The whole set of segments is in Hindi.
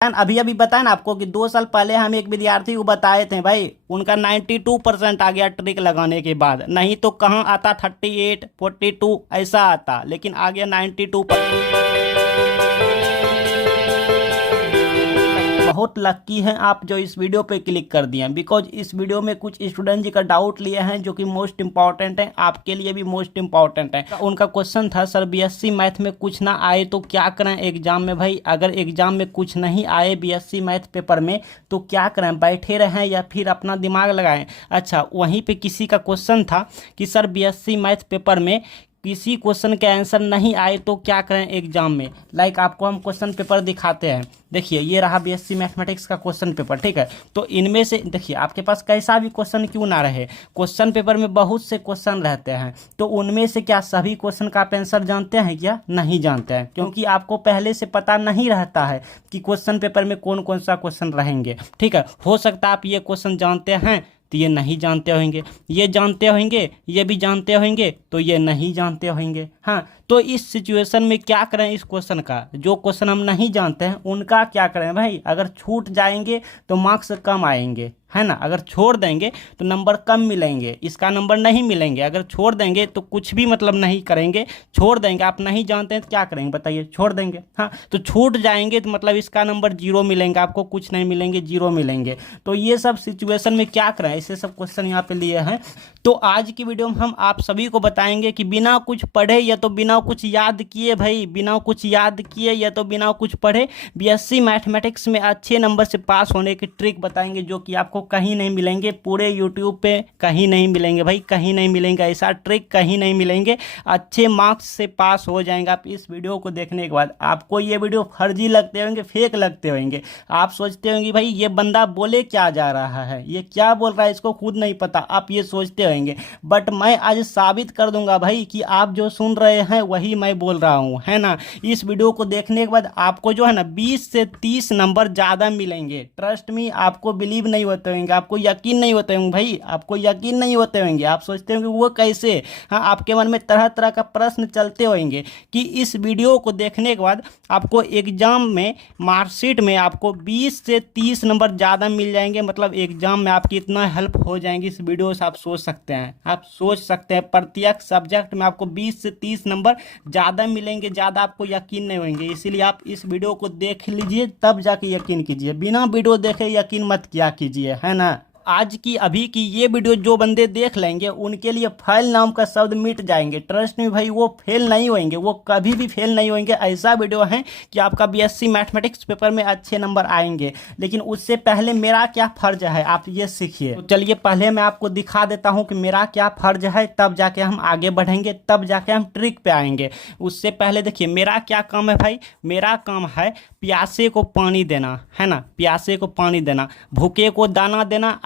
अभी अभी बताया ना आपको कि 2 साल पहले हम एक विद्यार्थी को बताए थे भाई, उनका 92% आ गया ट्रिक लगाने के बाद। नहीं तो कहाँ आता 38 42 ऐसा आता, लेकिन आ गया 92%। बहुत लक्की हैं आप जो इस वीडियो पे क्लिक कर दिए हैं, बिकॉज इस वीडियो में कुछ स्टूडेंट जी का डाउट लिए हैं जो कि मोस्ट इंपॉर्टेंट है, आपके लिए भी मोस्ट इंपॉर्टेंट है। उनका क्वेश्चन था सर बीएससी मैथ में कुछ ना आए तो क्या करें एग्जाम में। भाई अगर एग्जाम में कुछ नहीं आए बीएससी मैथ पेपर में तो क्या करें, बैठे रहें या फिर अपना दिमाग लगाएं। अच्छा, वहीं पे किसी का क्वेश्चन था कि सर बीएससी मैथ पेपर में किसी क्वेश्चन के आंसर नहीं आए तो क्या करें एग्जाम में। लाइक आपको हम क्वेश्चन पेपर दिखाते हैं, देखिए ये रहा बीएससी मैथमेटिक्स का क्वेश्चन पेपर, ठीक है। तो इनमें से देखिए आपके पास कैसा भी क्वेश्चन क्यों ना रहे, क्वेश्चन पेपर में बहुत से क्वेश्चन रहते हैं, तो उनमें से क्या सभी क्वेश्चन का आप आंसर जानते हैं क्या? नहीं जानते हैं, क्योंकि आपको पहले से पता नहीं रहता है कि क्वेश्चन पेपर में कौन कौन सा क्वेश्चन रहेंगे, ठीक है। हो सकता है आप ये क्वेश्चन जानते हैं तो ये नहीं जानते होंगे, ये जानते होंगे, ये भी जानते होंगे तो ये नहीं जानते होंगे। हाँ, तो इस सिचुएशन में क्या करें, इस क्वेश्चन का जो क्वेश्चन हम नहीं जानते हैं उनका क्या करें भाई। अगर छूट जाएंगे तो मार्क्स कम आएंगे, है ना। अगर छोड़ देंगे तो नंबर कम मिलेंगे, इसका नंबर नहीं मिलेंगे। अगर छोड़ देंगे तो कुछ भी मतलब नहीं करेंगे, छोड़ देंगे। आप नहीं जानते हैं तो क्या करेंगे बताइए, छोड़ देंगे। हाँ, तो छूट जाएंगे तो मतलब इसका नंबर 0 मिलेंगे, आपको कुछ नहीं मिलेंगे, 0 मिलेंगे। तो ये सब सिचुएशन में क्या करें, ऐसे सब क्वेश्चन यहाँ पे लिए हैं। तो आज की वीडियो में हम आप सभी को बताएंगे कि बिना कुछ पढ़े या तो बिना कुछ याद किए, भाई बिना कुछ याद किए या तो बिना कुछ पढ़े बीएससी मैथमेटिक्स में अच्छे नंबर से पास होने की ट्रिक बताएंगे, जो कि आपको कहीं नहीं मिलेंगे, पूरे यूट्यूब पे कहीं नहीं मिलेंगे भाई, कहीं नहीं मिलेंगे, ऐसा ट्रिक कहीं नहीं मिलेंगे। अच्छे मार्क्स से पास हो जाएंगे आप इस वीडियो को देखने के बाद। आपको ये वीडियो फर्जी लगते होंगे, फेक लगते होंगे, आप सोचते होंगे भाई ये बंदा बोले क्या जा रहा है, ये क्या बोल रहा है, इसको खुद नहीं पता, आप ये सोचते होंगे। बट मैं आज साबित कर दूंगा भाई कि आप जो सुन रहे हैं वही मैं बोल रहा हूँ, है ना। इस वीडियो को देखने के बाद आपको जो है ना 20 से 30 नंबर ज़्यादा मिलेंगे। ट्रस्ट मी, आपको बिलीव नहीं होते होंगे, आपको यकीन नहीं होते होंगे भाई, आपको यकीन नहीं होते होंगे। आप सोचते होंगे वो कैसे। हाँ, आपके मन में तरह तरह का प्रश्न चलते होंगे कि इस वीडियो को देखने के बाद आपको एग्जाम में मार्कशीट में आपको 20 से 30 नंबर ज़्यादा मिल जाएंगे। मतलब एग्जाम में आपकी इतना हेल्प हो जाएंगी इस वीडियो से, आप सोच सकते हैं, आप सोच सकते हैं। प्रत्येक सब्जेक्ट में आपको 20 से 30 नंबर ज़्यादा मिलेंगे, ज़्यादा आपको यकीन नहीं होंगे। इसीलिए आप इस वीडियो को देख लीजिए तब जाके यकीन कीजिए, बिना वीडियो देखे यकीन मत किया कीजिए, है ना। आज की अभी की ये वीडियो जो बंदे देख लेंगे उनके लिए फेल नाम का शब्द मिट जाएंगे। ट्रस्ट में भाई, वो फेल नहीं होंगे, वो कभी भी फेल नहीं होंगे। ऐसा वीडियो है कि आपका बीएससी मैथमेटिक्स पेपर में अच्छे नंबर आएंगे। लेकिन उससे पहले मेरा क्या फ़र्ज है आप ये सीखिए। तो चलिए पहले मैं आपको दिखा देता हूँ कि मेरा क्या फ़र्ज है, तब जाके हम आगे बढ़ेंगे, तब जाके हम ट्रिक पे आएंगे। उससे पहले देखिए मेरा क्या काम है भाई, मेरा काम है प्यासे को पानी देना, है ना, प्यासे को पानी देना, भूखे को दाना देना,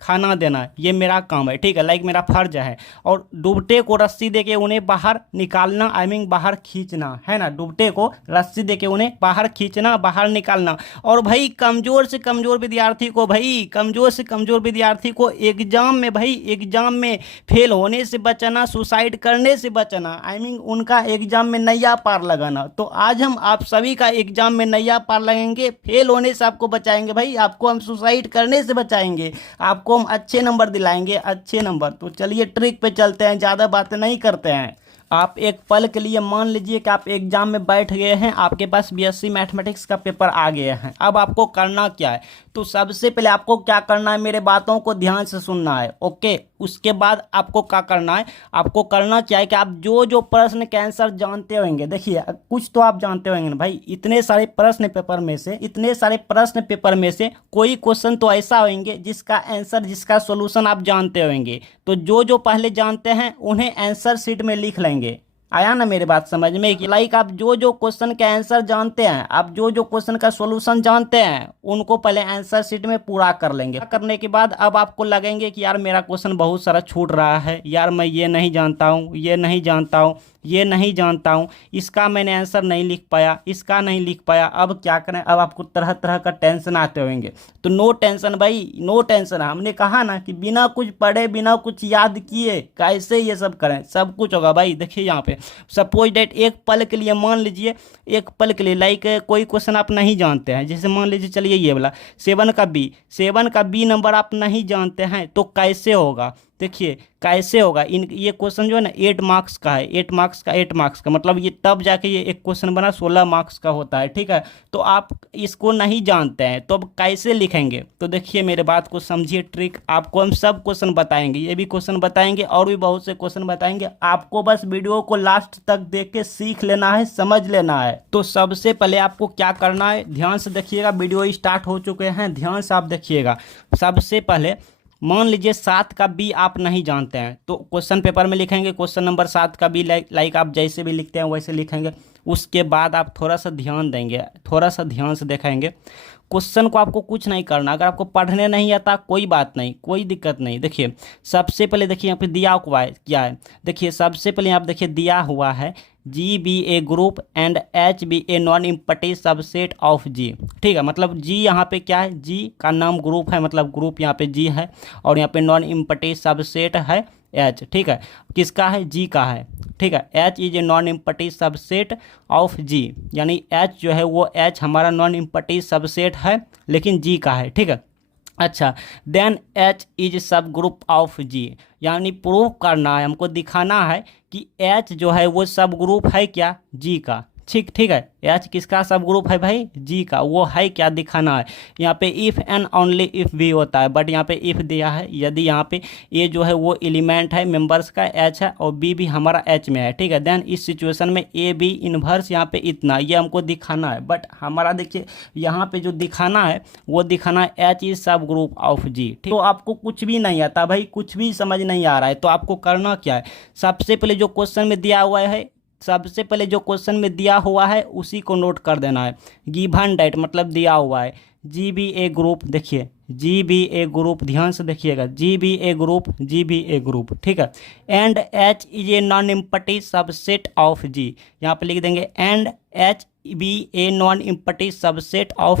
खाना देना, ये मेरा काम है, ठीक है। लाइक मेरा फर्ज है। और डूबते को रस्सी देके उन्हें बाहर निकालना, बाहर खींचना, है ना। डूबते को रस्सी देके उन्हें बाहर खींचना, बाहर निकालना। और भाई कमजोर से कमजोर विद्यार्थी को, भाई कमजोर से कमजोर विद्यार्थी को एग्जाम में, भाई एग्जाम में फेल होने से बचाना, सुसाइड करने से बचाना, उनका एग्जाम में नैया पार लगाना। तो आज हम आप सभी का एग्जाम में नैया पार लगाएंगे, फेल होने से आपको बचाएंगे भाई, आपको हम सुसाइड करने से बचाएंगे, आपको हम अच्छे नंबर दिलाएंगे, अच्छे नंबर। तो चलिए ट्रिक पे चलते हैं, ज़्यादा बातें नहीं करते हैं। आप एक पल के लिए मान लीजिए कि आप एग्जाम में बैठ गए हैं, आपके पास बीएससी मैथमेटिक्स का पेपर आ गया है। अब आपको करना क्या है, तो सबसे पहले आपको क्या करना है, मेरे बातों को ध्यान से सुनना है, ओके। उसके बाद आपको क्या करना है, आपको करना क्या है कि आप जो जो प्रश्न के आंसर जानते होंगे, देखिए कुछ तो आप जानते होंगे ना भाई, इतने सारे प्रश्न पेपर में से, इतने सारे प्रश्न पेपर में से कोई क्वेश्चन तो ऐसा होंगे जिसका आंसर, जिसका सोल्यूशन आप जानते होंगे। तो जो जो पहले जानते हैं उन्हें आंसर शीट में लिख लेंगे। आया ना मेरी बात समझ में कि लाइक आप जो जो क्वेश्चन के आंसर जानते हैं, आप जो जो क्वेश्चन का सॉल्यूशन जानते हैं, उनको पहले आंसर शीट में पूरा कर लेंगे। करने के बाद अब आपको लगेंगे कि यार मेरा क्वेश्चन बहुत सारा छूट रहा है, यार मैं ये नहीं जानता हूँ, ये नहीं जानता हूँ, ये नहीं जानता हूँ, इसका मैंने आंसर नहीं लिख पाया, इसका नहीं लिख पाया। अब क्या करें, अब आपको तरह तरह का टेंशन आते होंगे। तो नो टेंशन भाई, नो टेंशन। हमने कहा ना कि बिना कुछ पढ़े, बिना कुछ याद किए कैसे ये सब करें, सब कुछ होगा भाई। देखिए यहाँ पे सपोज डेट एक पल के लिए, मान लीजिए एक पल के लिए, लाइक कोई क्वेश्चन आप नहीं जानते हैं, जैसे मान लीजिए चलिए ये वाला 7 का बी नंबर आप नहीं जानते हैं तो कैसे होगा। देखिए कैसे होगा, इन ये क्वेश्चन जो है ना 8 मार्क्स का है, 8 मार्क्स का मतलब ये तब जाके ये एक क्वेश्चन बना 16 मार्क्स का होता है, ठीक है। तो आप इसको नहीं जानते हैं तो अब कैसे लिखेंगे, तो देखिए मेरे बात को समझिए, ट्रिक आपको हम सब क्वेश्चन बताएंगे, ये भी क्वेश्चन बताएंगे और भी बहुत से क्वेश्चन बताएंगे। आपको बस वीडियो को लास्ट तक देख के सीख लेना है, समझ लेना है। तो सबसे पहले आपको क्या करना है, ध्यान से देखिएगा, वीडियो स्टार्ट हो चुके हैं, ध्यान से आप देखिएगा। सबसे पहले मान लीजिए 7 का बी आप नहीं जानते हैं तो क्वेश्चन पेपर में लिखेंगे क्वेश्चन नंबर 7 का बी, लाइक आप जैसे भी लिखते हैं वैसे लिखेंगे। उसके बाद आप थोड़ा सा ध्यान देंगे, थोड़ा सा ध्यान से देखेंगे। क्वेश्चन को आपको कुछ नहीं करना, अगर आपको पढ़ने नहीं आता कोई बात नहीं, कोई दिक्कत नहीं। देखिए सबसे पहले देखिए यहाँ पे दिया हुआ है क्या है, देखिए सबसे पहले आप देखिए दिया हुआ है G be a group and H be a non empty subset of G, ठीक है। मतलब जी यहाँ पे क्या है, जी का नाम ग्रुप है, मतलब ग्रुप यहाँ पे जी है, और यहाँ पे नॉन इम्पटी सबसेट है एच, ठीक है। किसका है, जी का है, ठीक है। H is a non empty subset of G, यानी एच जो है वो एच हमारा नॉन इम्पटी सबसेट है लेकिन जी का है, ठीक है। अच्छा, then H is subgroup of G, यानी प्रूव करना है, हमको दिखाना है कि एच जो है वो सब ग्रुप है क्या, जी का, ठीक है। एच किसका सब ग्रुप है भाई, जी का, वो है क्या दिखाना है। यहाँ पे इफ़ एंड ओनली इफ़ भी होता है, बट यहाँ पे इफ़ दिया है, यदि यहाँ पे ए जो है वो एलिमेंट है मेंबर्स का, एच है, और बी भी हमारा एच में है, ठीक है। देन इस सिचुएशन में ए बी इन्वर्स यहाँ पे इतना, ये हमको दिखाना है। बट हमारा देखिए यहाँ पे जो दिखाना है वो दिखाना है H is subgroup of G, ठीक। तो आपको कुछ भी नहीं आता भाई, कुछ भी समझ नहीं आ रहा है, तो आपको करना क्या है, सबसे पहले जो क्वेश्चन में दिया हुआ है, सबसे पहले जो क्वेश्चन में दिया हुआ है उसी को नोट कर देना है। गिवन डेट मतलब दिया हुआ है जी बी ए ग्रुप, देखिए जी बी ए ग्रुप, ध्यान से देखिएगा, G be a group, G be a group, ठीक है। And H is a non empty subset of G, यहाँ पे लिख देंगे and H be a non empty subset of,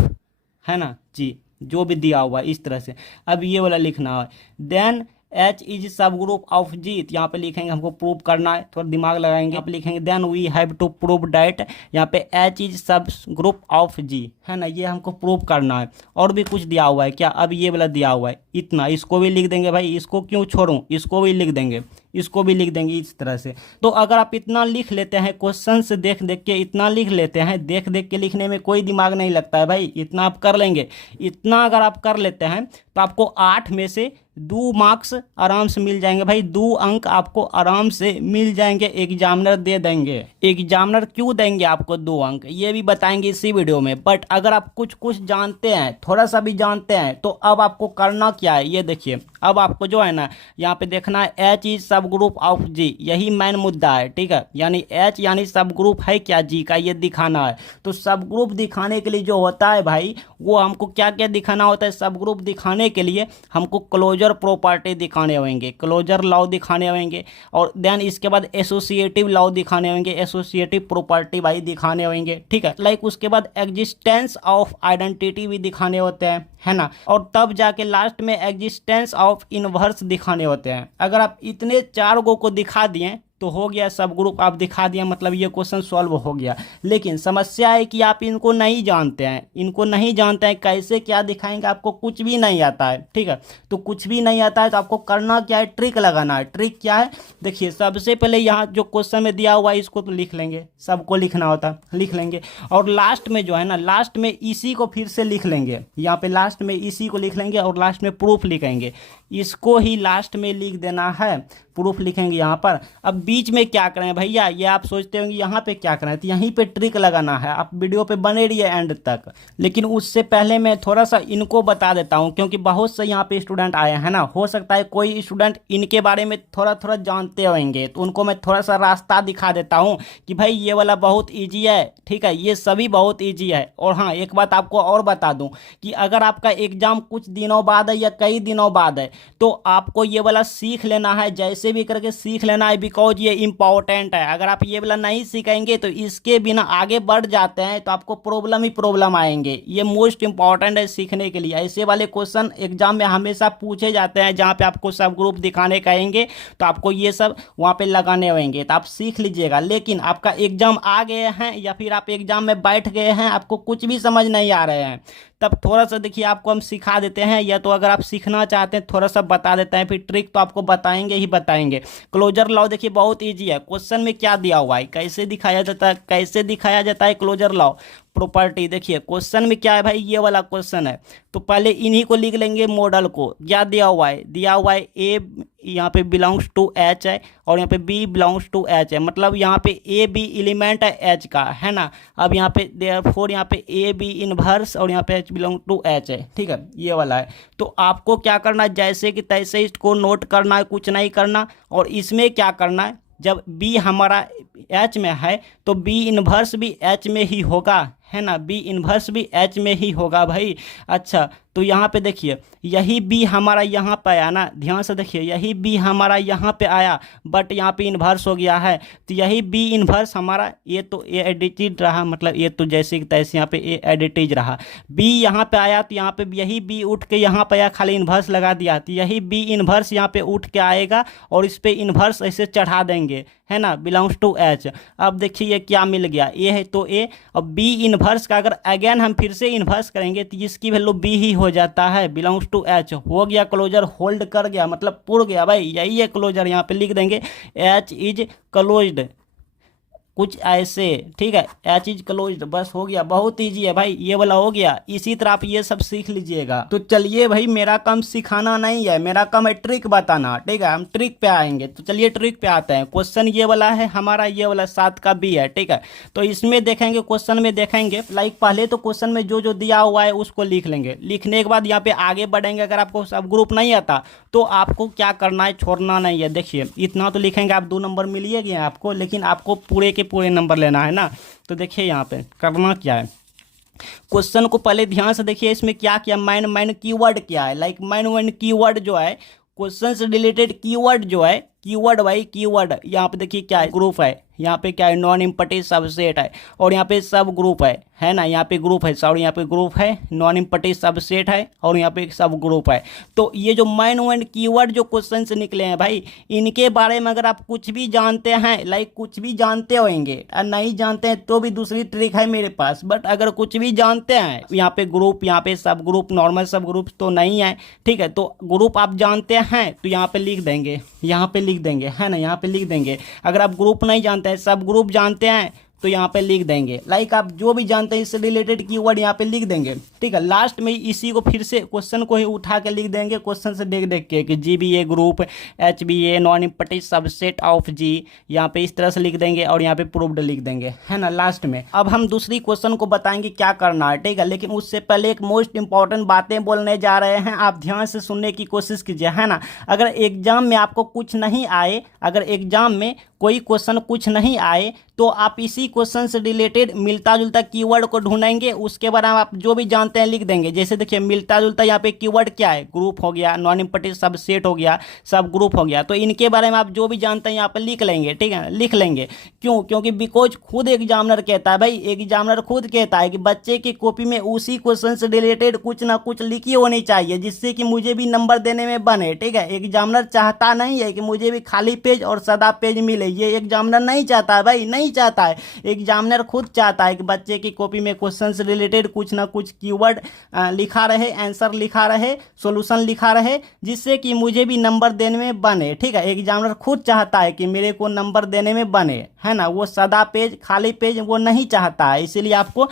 है ना जी, जो भी दिया हुआ है इस तरह से। अब ये वाला लिखना है, then H is subgroup of G, यहाँ पे लिखेंगे हमको प्रूव करना है, थोड़ा दिमाग लगाएंगे, यहाँ पे लिखेंगे then we have to prove that, यहाँ पे H is subgroup of G, है ना, ये हमको प्रूव करना है। और भी कुछ दिया हुआ है क्या, अब ये वाला दिया हुआ है इतना, इसको भी लिख देंगे भाई, इसको क्यों छोड़ूं, इसको भी लिख देंगे, इसको भी लिख देंगे इस तरह से। तो अगर आप इतना लिख लेते हैं, क्वेश्चन से देख देख के इतना लिख लेते हैं, देख देख के लिखने में कोई दिमाग नहीं लगता है भाई, इतना आप कर लेंगे, इतना अगर आप कर लेते हैं तो आपको 8 में से 2 मार्क्स आराम से मिल जाएंगे भाई, 2 अंक आपको आराम से मिल जाएंगे, एग्जामिनर दे देंगे। एग्जामिनर क्यों देंगे आपको 2 अंक, ये भी बताएंगे इसी वीडियो में। बट अगर आप कुछ कुछ जानते हैं, थोड़ा सा भी जानते हैं, तो अब आपको करना क्या है, ये देखिए, अब आपको जो है ना यहाँ पे देखना है H is subgroup of जी, यही मेन मुद्दा है, ठीक है। यानी एच यानी सब ग्रुप है क्या, जी का, ये दिखाना है। तो सब ग्रुप दिखाने के लिए जो होता है भाई, वो हमको क्या क्या दिखाना होता है, सब ग्रुप दिखाने के लिए हमको क्लोजर प्रॉपर्टी दिखाने होंगे, क्लोजर लॉ दिखाने होंगे, और देन इसके बाद एसोसिएटिव लॉ दिखाने होंगे, एसोसिएटिव प्रॉपर्टी भाई दिखाने होंगे, ठीक है। लाइक उसके बाद एग्जिस्टेंस ऑफ आइडेंटिटी भी दिखाने होते हैं, है ना, और तब जाके लास्ट में एग्जिस्टेंस ऑफ इनवर्स दिखाने होते हैं। अगर आप इतने 4 को दिखा दिए तो हो गया, सब ग्रुप आप दिखा दिया, मतलब ये क्वेश्चन सॉल्व हो गया। लेकिन समस्या है कि आप इनको नहीं जानते हैं, इनको नहीं जानते हैं, कैसे क्या दिखाएंगे, आपको कुछ भी नहीं आता है, ठीक है। तो कुछ भी नहीं आता है तो आपको करना क्या है, ट्रिक लगाना है। ट्रिक क्या है, देखिए सबसे पहले यहाँ जो क्वेश्चन में दिया हुआ है इसको तो लिख लेंगे, सबको लिखना होता है, लिख लेंगे, और लास्ट में जो है ना, लास्ट में इसी को फिर से लिख लेंगे, यहाँ पे लास्ट में इसी को लिख लेंगे और लास्ट में प्रूफ लिखेंगे, इसको ही लास्ट में लिख देना है, प्रूफ लिखेंगे यहाँ पर। अब बीच में क्या करें भैया, ये आप सोचते होंगे यहाँ पे क्या करें, तो यहीं पे ट्रिक लगाना है। आप वीडियो पे बने रहिए एंड तक, लेकिन उससे पहले मैं थोड़ा सा इनको बता देता हूँ, क्योंकि बहुत से यहाँ पे स्टूडेंट आए हैं ना, हो सकता है कोई स्टूडेंट इनके बारे में थोड़ा थोड़ा जानते होंगे, तो उनको मैं थोड़ा सा रास्ता दिखा देता हूँ कि भाई ये वाला बहुत ईजी है, ठीक है, ये सभी बहुत ईजी है। और हाँ, एक बात आपको और बता दूँ कि अगर आपका एग्जाम कुछ दिनों बाद है या कई दिनों बाद है, तो आपको ये वाला सीख लेना है, जैसे भी करके सीख लेना है, बिकॉज बिकॉज ये इंपॉर्टेंट है। अगर आप ये वाला नहीं सीखेंगे तो इसके बिना आगे बढ़ जाते हैं तो आपको प्रॉब्लम ही प्रॉब्लम आएंगे। ये मोस्ट इंपॉर्टेंट है सीखने के लिए। ऐसे वाले क्वेश्चन एग्जाम में हमेशा पूछे जाते हैं जहाँ पे आपको सब ग्रुप दिखाने कहेंगे तो आपको ये सब वहाँ पे लगाने होंगे, तो आप सीख लीजिएगा। लेकिन आपका एग्जाम आ गए हैं या फिर आप एग्जाम में बैठ गए हैं, आपको कुछ भी समझ नहीं आ रहे हैं, तब थोड़ा सा देखिए आपको हम सिखा देते हैं, या तो अगर आप सीखना चाहते हैं थोड़ा सा बता देते हैं, फिर ट्रिक तो आपको बताएंगे ही बताएंगे। क्लोजर लॉ देखिए बहुत इजी है। क्वेश्चन में क्या दिया हुआ है, कैसे दिखाया जाता है, कैसे दिखाया जाता है क्लोजर लॉ प्रॉपर्टी। देखिए क्वेश्चन में क्या है भाई, ये वाला क्वेश्चन है तो पहले इन्हीं को लिख लेंगे मॉडल को। क्या दिया हुआ है, दिया हुआ है ए यहाँ पे बिलोंग्स टू एच है और यहाँ पे बी बिलोंग्स टू एच है, मतलब यहाँ पे ए बी एलिमेंट है एच का, है ना। अब यहाँ पे देयरफॉर यहाँ पे ए बी इनवर्स और यहाँ पे एच बिलोंग टू एच है, ठीक है, ये वाला है। तो आपको क्या करना है, जैसे कि तैसे इसको नोट करना है, कुछ नहीं करना। और इसमें क्या करना है, जब बी हमारा एच में है तो बी इनवर्स भी एच में ही होगा, है ना, बी इन्वर्स भी एच में ही होगा भाई। अच्छा तो यहाँ पे देखिए यही बी हमारा यहाँ पे आया ना, ध्यान से देखिए यही बी हमारा यहाँ पे आया बट यहाँ पे इन्वर्स हो गया है, तो यही बी इन्वर्स हमारा ये तो ए एडिटेड रहा, मतलब ये तो जैसे तैसे यहाँ पे ए एडिटेज रहा। बी यहाँ पे आया तो यहाँ पे यही बी उठ के यहाँ पे आया, खाली इन्वर्स लगा दिया, तो यही बी इन्वर्स यहाँ पे उठ के आएगा और इस पर इन्वर्स ऐसे चढ़ा देंगे, है ना, बिलोंग्स टू एच। अब देखिए ये क्या मिल गया, ए है तो ए, अब बी इन्वर्स का अगर अगेन हम फिर से इन्वर्स करेंगे तो इसकी वैल्यू बी ही हो जाता है, बिलोंग्स टू एच। हो गया क्लोजर, होल्ड कर गया, मतलब पुर गया भाई, यही है क्लोजर। यहाँ पे लिख देंगे एच इज क्लोज्ड, कुछ ऐसे, ठीक है, एच इज क्लोज्ड, बस हो गया। बहुत ईजी है भाई, ये वाला हो गया। इसी तरह आप ये सब सीख लीजिएगा। तो चलिए भाई, मेरा काम सिखाना नहीं है, मेरा काम है ट्रिक बताना, ठीक है, हम ट्रिक पे आएंगे। तो चलिए ट्रिक पे आते हैं। क्वेश्चन ये वाला है हमारा, ये वाला 7 का बी है, ठीक है। तो इसमें देखेंगे, क्वेश्चन में देखेंगे लाइक पहले तो क्वेश्चन में जो जो दिया हुआ है उसको लिख लेंगे। लिखने के बाद यहाँ पे आगे बढ़ेंगे। अगर आपको सब ग्रुप नहीं आता तो आपको क्या करना है, छोड़ना नहीं है। देखिए इतना तो लिखेंगे, आप 2 नंबर मिलिए गए आपको, लेकिन आपको पूरे के पूरे नंबर लेना है ना। तो देखिए यहाँ पे करना क्या है, क्वेश्चन को पहले ध्यान से देखिए। इसमें क्या किया, मैन कीवर्ड क्या है, लाइक मैन कीवर्ड जो है, क्वेश्चन से रिलेटेड कीवर्ड जो है, कीवर्ड भाई कीवर्ड। यहाँ पे देखिए क्या है, ग्रुप है, यहाँ पे क्या है, नॉन इम्पटी सबसेट है, और यहाँ पे सब ग्रुप है ना, यहाँ पे ग्रुप है, सॉरी यहाँ पे ग्रुप है, नॉन इम्पटी सबसेट है, और यहाँ पे सब ग्रुप है। तो ये जो मैन कीवर्ड जो क्वेश्चन से निकले हैं भाई, इनके बारे में अगर आप कुछ भी जानते हैं, लाइक कुछ भी जानते होंगे, और नहीं जानते हैं तो भी दूसरी ट्रिक है मेरे पास, बट अगर कुछ भी जानते हैं, यहाँ पे ग्रुप, यहाँ पे सब ग्रुप, नॉर्मल सब ग्रुप तो नहीं है, ठीक है। तो ग्रुप आप जानते हैं तो यहाँ पे लिख देंगे, यहाँ पे लिख देंगे, है ना, यहाँ पे लिख देंगे। अगर आप ग्रुप नहीं जानते हैं, सब ग्रुप जानते हैं तो यहाँ पे लिख देंगे, लाइक आप जो भी जानते हैं इससे रिलेटेड कीवर्ड यहाँ पे लिख देंगे, ठीक है। लास्ट में इसी को फिर से क्वेश्चन को ही उठा के लिख देंगे, क्वेश्चन से देख देख के कि G be a group, H be a non empty subset of G, यहाँ पे इस तरह से लिख देंगे और यहाँ पे प्रूव्ड लिख देंगे, है ना, लास्ट में। अब हम दूसरी क्वेश्चन को बताएंगे क्या करना है, ठीक है। लेकिन उससे पहले एक मोस्ट इंपॉर्टेंट बातें बोलने जा रहे हैं, आप ध्यान से सुनने की कोशिश कीजिए, है ना। अगर एग्जाम में आपको कुछ नहीं आए, अगर एग्जाम में कोई क्वेश्चन कुछ नहीं आए तो आप इसी क्वेश्चन से रिलेटेड मिलता जुलता कीवर्ड को ढूंढेंगे, उसके बाद आप जो भी जानते हैं लिख देंगे। जैसे देखिए मिलता जुलता यहाँ पे कीवर्ड क्या है, ग्रुप हो गया, नॉन इम्पटी सबसेट हो गया, सब ग्रुप हो गया। तो इनके बारे में आप जो भी जानते हैं यहाँ पे लिख लेंगे, ठीक है, लिख लेंगे। क्यों, क्योंकि बिकॉज खुद एग्जामिनर कहता है भाई, एग्जामिनर खुद कहता है कि बच्चे की कॉपी में उसी क्वेश्चन से रिलेटेड कुछ ना कुछ लिखी होनी चाहिए, जिससे कि मुझे भी नंबर देने में बने, ठीक है। एग्जामिनर चाहता नहीं है कि मुझे भी खाली पेज और सादा पेज मिले, ये एग्जामिनर नहीं चाहता है भाई, नहीं चाहता है। एग्जामिनर खुद चाहता है कि बच्चे की कॉपी में क्वेश्चन से रिलेटेड कुछ ना कुछ कीवर्ड लिखा रहे, आंसर लिखा रहे, सॉल्यूशन लिखा रहे, जिससे कि मुझे भी नंबर देने में बने, ठीक है। एग्जामिनर खुद चाहता है कि मेरे को नंबर देने में बने, है ना। वो सादा पेज, खाली पेज वो नहीं चाहता है, इसीलिए आपको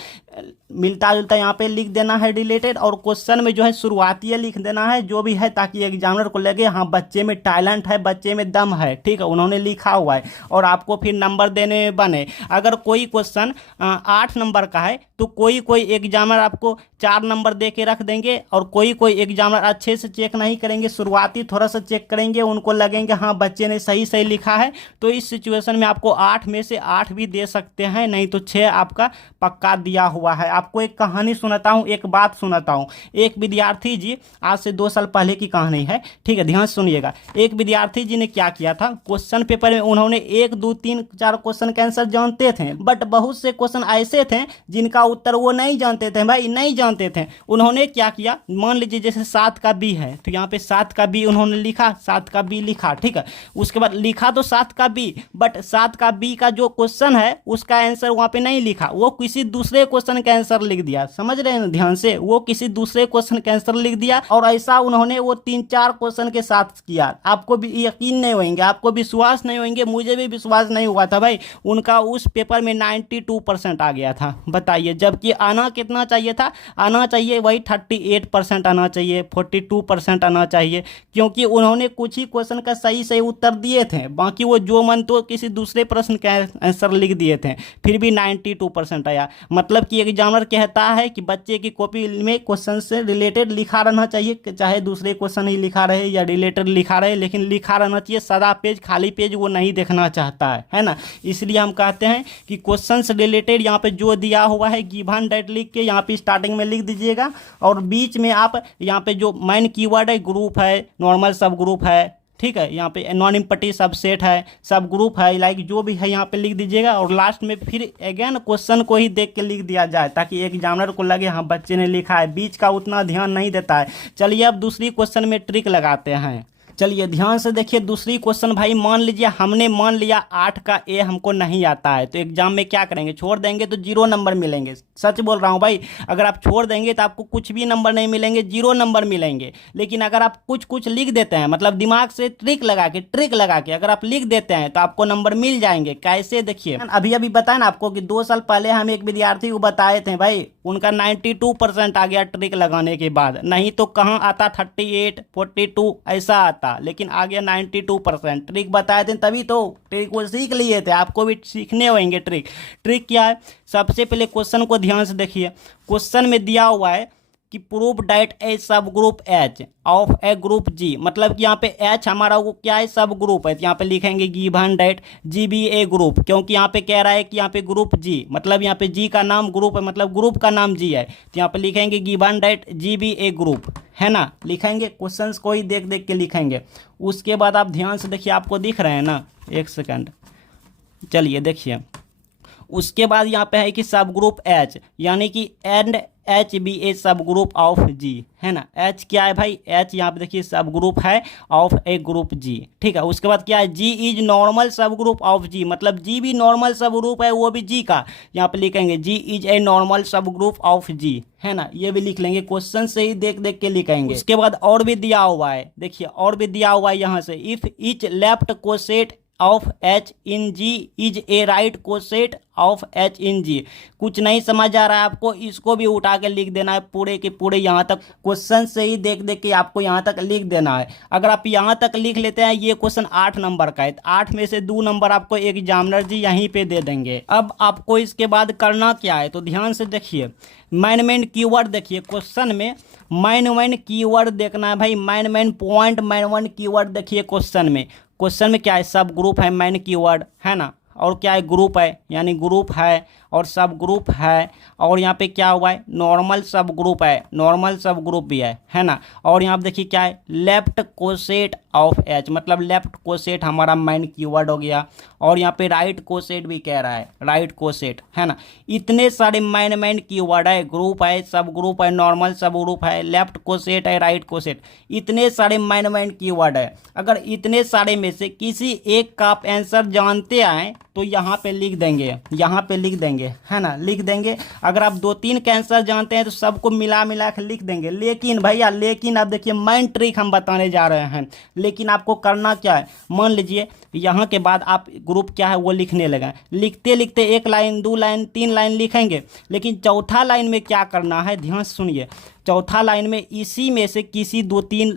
मिलता जुलता यहाँ पे लिख देना है रिलेटेड, और क्वेश्चन में जो है शुरुआती लिख देना है जो भी है, ताकि एग्जामिनर को लगे हाँ बच्चे में टैलेंट है, बच्चे में दम है, ठीक है, उन्होंने लिखा हुआ है, और आपको फिर नंबर देने में बने। अगर कोई क्वेश्चन 8 नंबर का है तो कोई कोई एग्जामिनर आपको 4 नंबर दे के रख देंगे और कोई कोई एग्जामिनर अच्छे से चेक नहीं करेंगे, शुरुआती थोड़ा सा चेक करेंगे, उनको लगेंगे हाँ बच्चे ने सही सही लिखा है, तो इस सिचुएशन में आपको 8 में से 8 भी दे सकते हैं, नहीं तो 6 आपका पक्का दिया हुआ है। आपको एक कहानी सुनाता हूँ, एक बात सुनाता हूँ। एक विद्यार्थी जी, आज से 2 साल पहले की कहानी है, ठीक है, ध्यान से सुनिएगा। एक विद्यार्थी जी ने क्या किया था, क्वेश्चन पेपर में उन्होंने 1 2 3 4 क्वेश्चन के आंसर जानते थे, बट बहुत से क्वेश्चन ऐसे थे जिनका उत्तर वो नहीं जानते थे, भाई नहीं जानते थे। उन्होंने क्या किया, मान लीजिए जैसे 7 का बी है, तो यहाँ पे 7 का बी उन्होंने लिखा, 7 का बी लिखा, ठीक है। उसके बाद लिखा तो 7 का बी, बट 7 का बी का जो क्वेश्चन है उसका आंसर वहाँ पे नहीं लिखा, वो किसी दूसरे क्वेश्चन का आंसर लिख दिया। समझ रहे हैं ध्यान से, वो किसी दूसरे क्वेश्चन का आंसर लिख दिया, और ऐसा उन्होंने वो 3-4 क्वेश्चन के साथ किया। आपको भी यकीन नहीं होंगे, आपको विश्वास नहीं होंगे, मुझे भी विश्वास नहीं हुआ था भाई। उनका उस पेपर में 92% आ गया था, बताइए। जबकि आना कितना चाहिए था, आना चाहिए वही 38% आना चाहिए, 42% आना चाहिए, क्योंकि उन्होंने कुछ ही क्वेश्चन का सही सही उत्तर दिए थे, बाकी वो जो मन तो किसी दूसरे प्रश्न का आंसर लिख दिए थे, फिर भी 92% आया। मतलब कि एग्जामिनर कहता है कि बच्चे की कॉपी में क्वेश्चन से रिलेटेड लिखा रहना चाहिए, चाहे दूसरे क्वेश्चन ही लिखा रहे या रिलेटेड लिखा रहे, लेकिन लिखा रहना चाहिए। सादा पेज, खाली पेज वो नहीं देखना चाहता है ना। इसलिए हम कहते हैं कि क्वेश्चन से रिलेटेड यहाँ पे जो दिया हुआ है गिवन डेट लिख के यहाँ पे स्टार्टिंग में लिख दीजिएगा, और बीच में आप यहाँ पे जो मेन कीवर्ड है, ग्रुप है, नॉर्मल सब ग्रुप है, ठीक है, यहाँ पे नॉन एम्पटी सबसेट है, सब ग्रुप है, लाइक जो भी है यहाँ पे लिख दीजिएगा, और लास्ट में फिर अगेन क्वेश्चन को ही देख के लिख दिया जाए, ताकि एग्जामिनर को लगे हाँ बच्चे ने लिखा है। बीच का उतना ध्यान नहीं देता है। चलिए अब दूसरी क्वेश्चन में ट्रिक लगाते हैं। चलिए ध्यान से देखिए, दूसरी क्वेश्चन भाई, मान लीजिए हमने मान लिया 8 का ए हमको नहीं आता है, तो एग्जाम में क्या करेंगे, छोड़ देंगे तो 0 नंबर मिलेंगे। सच बोल रहा हूँ भाई, अगर आप छोड़ देंगे तो आपको कुछ भी नंबर नहीं मिलेंगे, 0 नंबर मिलेंगे। लेकिन अगर आप कुछ कुछ लिख देते हैं, मतलब दिमाग से ट्रिक लगा के अगर आप लिख देते हैं तो आपको नंबर मिल जाएंगे। कैसे, देखिए अभी अभी बताया ना आपको कि 2 साल पहले हम एक विद्यार्थी को बताए थे भाई, उनका 92% आ गया ट्रिक लगाने के बाद, नहीं तो कहाँ आता 38 42 ऐसा आता, लेकिन आ गया 92%। ट्रिक बताए थे तभी तो ट्रिक को सीख लिए थे, आपको भी सीखने होंगे ट्रिक। ट्रिक क्या है, सबसे पहले क्वेश्चन को ध्यान से देखिए। क्वेश्चन में दिया हुआ है कि prove that a subgroup H of a group G, मतलब कि यहाँ पे एच हमारा वो क्या है, सब ग्रुप है, तो यहाँ पे लिखेंगे given that G be a group, क्योंकि यहाँ पे कह रहा है कि यहाँ पे ग्रुप जी, मतलब यहाँ पे जी का नाम ग्रुप है, मतलब ग्रुप का नाम जी है, तो यहाँ पे लिखेंगे given that G be a group, है ना, लिखेंगे। क्वेश्चंस को ही देख देख के लिखेंगे। उसके बाद आप ध्यान से देखिए, आपको दिख रहे हैं ना, एक सेकंड, चलिए देखिए। उसके बाद यहाँ पे है कि सब ग्रुप एच, यानी कि and H be A subgroup of G, है ना। एच क्या है भाई, एच यहाँ पे देखिए सब ग्रुप है ऑफ ए ग्रुप जी, ठीक है। उसके बाद क्या है, जी इज नॉर्मल सब ग्रुप ऑफ जी, मतलब जी भी नॉर्मल सब ग्रुप है, वो भी जी का, यहाँ पे लिखेंगे जी इज ए नॉर्मल सब ग्रुप ऑफ जी, है ना, ये भी लिख लेंगे। क्वेश्चन से ही देख देख के लिखेंगे। उसके बाद और भी दिया हुआ है, देखिए और भी दिया हुआ है यहाँ से, if each left coset of H in G is a right coset of H in G. कुछ नहीं समझ आ रहा है आपको, इसको भी उठा के लिख देना है पूरे के पूरे, यहाँ तक क्वेश्चन से ही देख देख के आपको यहाँ तक लिख देना है। अगर आप यहाँ तक लिख लेते हैं, ये क्वेश्चन 8 नंबर का है, 8 में से 2 नंबर आपको एग्जामिनर जी यहीं पे दे देंगे। अब आपको इसके बाद करना क्या है, तो ध्यान से देखिए, मेन कीवर्ड देखिए, क्वेश्चन में मेन कीवर्ड देखना है भाई, मेन पॉइंट, मेन कीवर्ड देखिए क्वेश्चन में। क्वेश्चन में क्या है, सब ग्रुप है, मेन कीवर्ड, है ना, और क्या है, ग्रुप है, यानी ग्रुप है, और सब ग्रुप है, और यहाँ पे क्या हुआ है, नॉर्मल सब ग्रुप है, नॉर्मल सब ग्रुप भी है ना। और यहाँ पे देखिए क्या है, लेफ्ट कोसेट ऑफ एच, मतलब लेफ्ट कोसेट हमारा मेन कीवर्ड हो गया, और यहाँ पे राइट कोसेट भी कह रहा है, राइट कोसेट, है ना। इतने सारे मेन कीवर्ड है, ग्रुप है, सब ग्रुप है, नॉर्मल सब ग्रुप है, लेफ्ट कोसेट है, राइट कोसेट, इतने सारे मेन कीवर्ड है। अगर इतने सारे में से किसी एक का आप आंसर जानते आए तो यहाँ पे लिख देंगे, यहाँ पे लिख देंगे, है ना, लिख देंगे। अगर आप 2-3 का आंसर जानते हैं तो सबको मिला के लिख देंगे। लेकिन भैया, लेकिन आप देखिए, मेन ट्रिक हम बताने जा रहे हैं। लेकिन आपको करना क्या है, मान लीजिए यहाँ के बाद आप ग्रुप क्या है वो लिखने लगे, लिखते लिखते 1 लाइन 2 लाइन 3 लाइन लिखेंगे, लेकिन चौथा लाइन में क्या करना है, ध्यान से सुनिए। चौथा लाइन में इसी में से किसी 2-3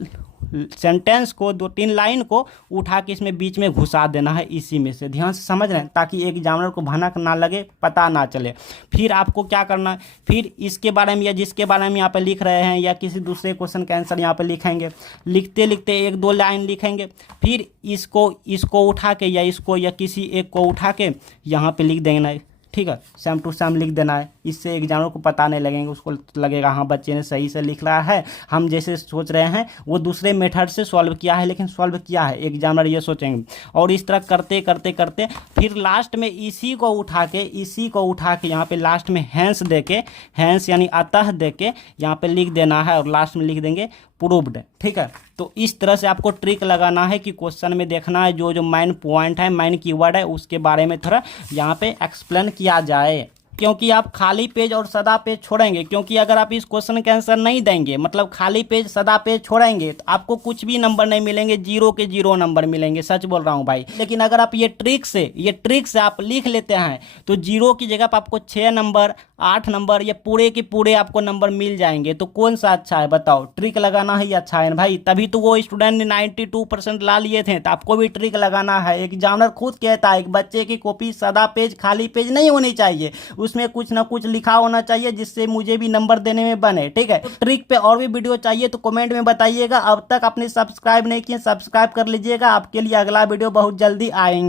सेंटेंस को 2-3 लाइन को उठा के इसमें बीच में घुसा देना है इसी में से। ध्यान से समझ रहे हैं, ताकि एग्जामिनर को भनक ना लगे, पता ना चले। फिर आपको क्या करना है, फिर इसके बारे में या जिसके बारे में यहाँ पे लिख रहे हैं या किसी दूसरे क्वेश्चन का आंसर यहाँ पे लिखेंगे, लिखते लिखते 1-2 लाइन लिखेंगे, फिर इसको उठा के या इसको या किसी एक को उठा के यहाँ पे लिख देना है। ठीक है, सेम टू सेम लिख देना है। इससे एग्जामिनर को पता नहीं लगेंगे, उसको लगेगा हाँ बच्चे ने सही से लिख रहा है, हम जैसे सोच रहे हैं वो दूसरे मेथड से सॉल्व किया है, लेकिन सॉल्व किया है, एग्जामिनर ये सोचेंगे। और इस तरह करते करते करते फिर लास्ट में इसी को उठा के यहाँ पे लास्ट में हैंस दे के, हैंस यानी अतः दे के यहाँ पे लिख देना है, और लास्ट में लिख देंगे प्रूव्ड। ठीक है, तो इस तरह से आपको ट्रिक लगाना है कि क्वेश्चन में देखना है जो मेन पॉइंट है, मेन कीवर्ड है, उसके बारे में थोड़ा यहाँ पे एक्सप्लेन किया जाए। क्योंकि आप खाली पेज और सदा पेज छोड़ेंगे, क्योंकि अगर आप इस क्वेश्चन का आंसर नहीं देंगे, मतलब खाली पेज सदा पेज छोड़ेंगे, तो आपको कुछ भी नंबर नहीं मिलेंगे, 0 के 0 नंबर मिलेंगे। सच बोल रहा हूँ भाई। लेकिन अगर आप ये ट्रिक से आप लिख लेते हैं तो 0 की जगह पर आपको 6 नंबर, 8 नंबर या पूरे के पूरे आपको नंबर मिल जाएंगे। तो कौन सा अच्छा है बताओ? ट्रिक लगाना ही अच्छा है भाई। तभी तो वो स्टूडेंट ने 92% ला लिए थे। तो आपको भी ट्रिक लगाना है। एग्जामिनर खुद कहता है कि बच्चे की कॉपी सदा पेज, खाली पेज नहीं होनी चाहिए, उसमें कुछ ना कुछ लिखा होना चाहिए जिससे मुझे भी नंबर देने में बने। ठीक है, तो ट्रिक पे और भी वीडियो चाहिए तो कमेंट में बताइएगा। अब तक आपने सब्सक्राइब नहीं किए, सब्सक्राइब कर लीजिएगा। आपके लिए अगला वीडियो बहुत जल्दी आएंगे।